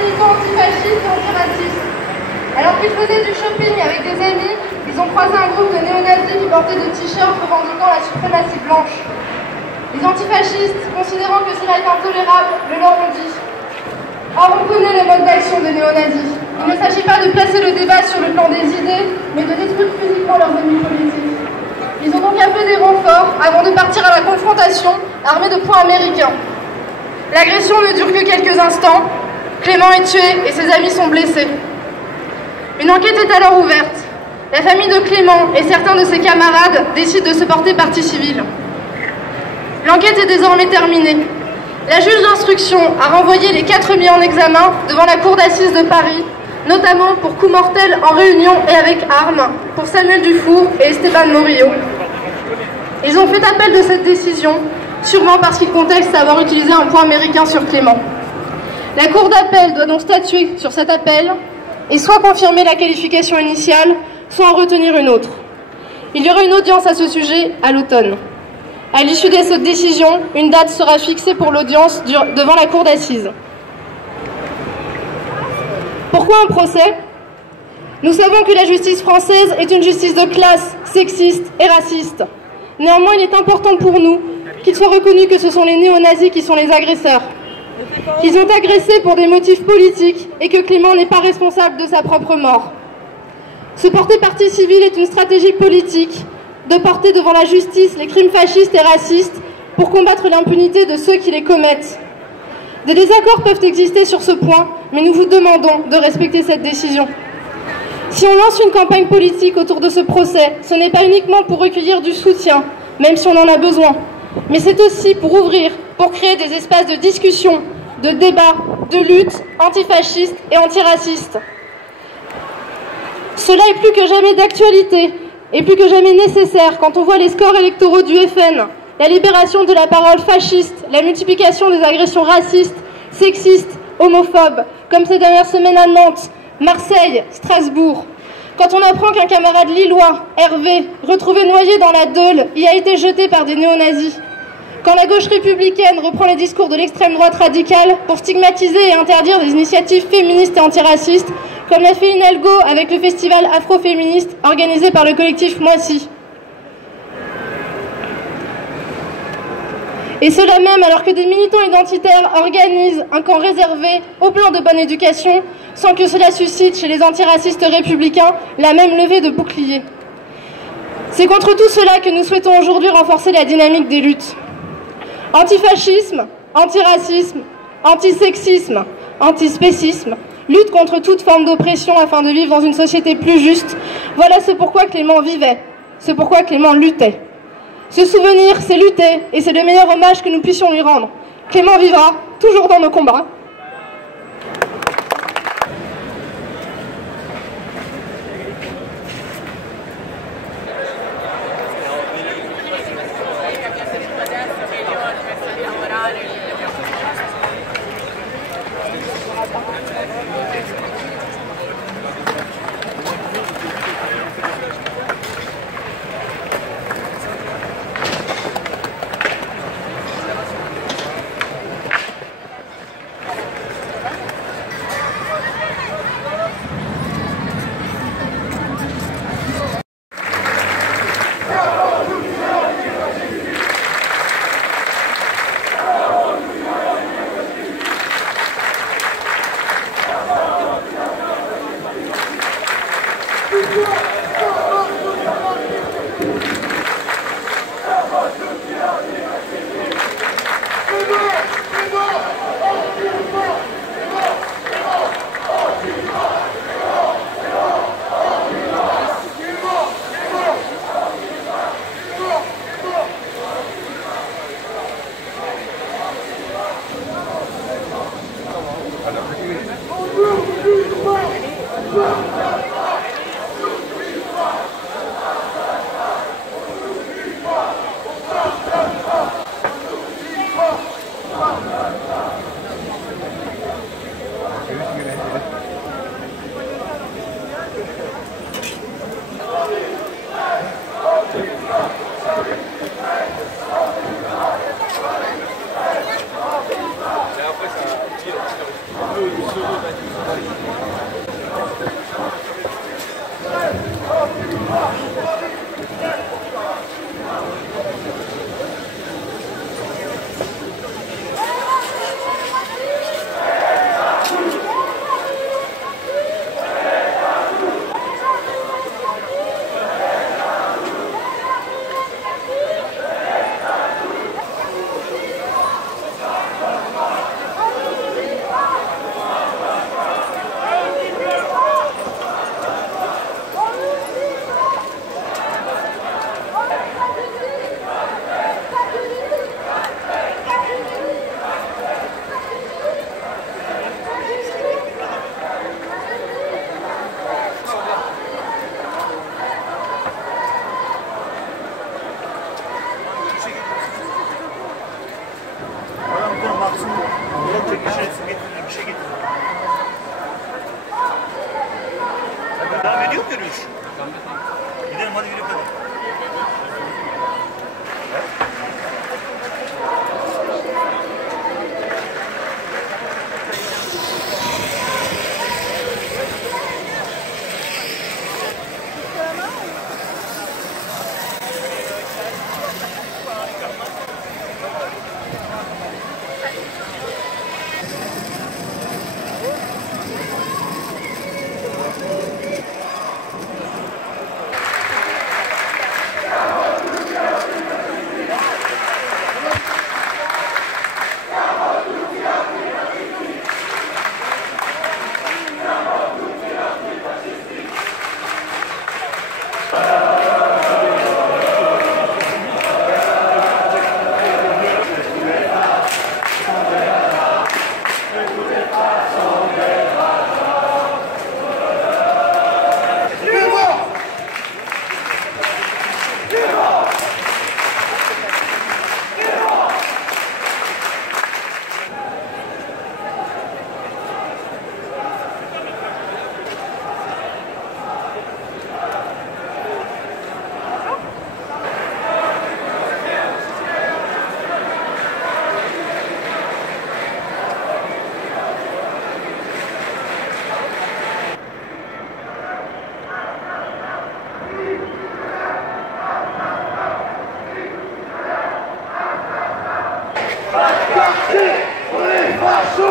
militants antifascistes et antiracistes. Alors qu'ils faisaient du shopping avec des amis, ils ont croisé un groupe de néo-nazis qui portaient des t-shirts revendiquant la suprématie blanche. Les antifascistes, considérant que cela est intolérable, le leur ont dit. Or, on connaît le mode d'action des néo-nazis. Il ne s'agit pas de placer le débat sur le plan des idées, mais de détruire physiquement leurs ennemis politiques. Ils ont donc appelé des renforts avant de partir à la confrontation, armés de poings américains. L'agression ne dure que quelques instants. Clément est tué et ses amis sont blessés. Une enquête est alors ouverte. La famille de Clément et certains de ses camarades décident de se porter partie civile. L'enquête est désormais terminée. La juge d'instruction a renvoyé les 4 mis en examen devant la cour d'assises de Paris, notamment pour coups mortels en réunion et avec armes, pour Samuel Dufour et Esteban Morillo. Ils ont fait appel de cette décision, sûrement parce qu'ils contestent avoir utilisé un point américain sur Clément. La cour d'appel doit donc statuer sur cet appel et soit confirmer la qualification initiale, soit en retenir une autre. Il y aura une audience à ce sujet à l'automne. À l'issue de cette décision, une date sera fixée pour l'audience devant la cour d'assises. Pourquoi un procès? Nous savons que la justice française est une justice de classe, sexiste et raciste. Néanmoins, il est important pour nous qu'il soit reconnu que ce sont les néo-nazis qui sont les agresseurs. Qu'ils ont agressé pour des motifs politiques et que Clément n'est pas responsable de sa propre mort. Se porter partie civile est une stratégie politique de porter devant la justice les crimes fascistes et racistes pour combattre l'impunité de ceux qui les commettent. Des désaccords peuvent exister sur ce point, mais nous vous demandons de respecter cette décision. Si on lance une campagne politique autour de ce procès, ce n'est pas uniquement pour recueillir du soutien, même si on en a besoin, mais c'est aussi pour ouvrir, pour créer des espaces de discussion, de débat, de lutte antifasciste et antiraciste. Cela est plus que jamais d'actualité et plus que jamais nécessaire quand on voit les scores électoraux du FN, la libération de la parole fasciste, la multiplication des agressions racistes, sexistes, homophobes, comme ces dernières semaines à Nantes, Marseille, Strasbourg. Quand on apprend qu'un camarade lillois, Hervé, retrouvé noyé dans la Deule, y a été jeté par des néo-nazis. Quand la gauche républicaine reprend les discours de l'extrême droite radicale pour stigmatiser et interdire des initiatives féministes et antiracistes, comme l'a fait Inelgo avec le festival afroféministe organisé par le collectif Moissy. Et cela même alors que des militants identitaires organisent un camp réservé au plan de bonne éducation, sans que cela suscite chez les antiracistes républicains la même levée de boucliers. C'est contre tout cela que nous souhaitons aujourd'hui renforcer la dynamique des luttes. Antifascisme, antiracisme, antisexisme, antispécisme, lutte contre toute forme d'oppression afin de vivre dans une société plus juste, voilà ce pourquoi Clément vivait, ce pourquoi Clément luttait. Se souvenir, c'est lutter, et c'est le meilleur hommage que nous puissions lui rendre. Clément vivra, toujours dans nos combats. Devam ediyor mu yürüyüş? Gidelim hadi yürü bakalım. Passou!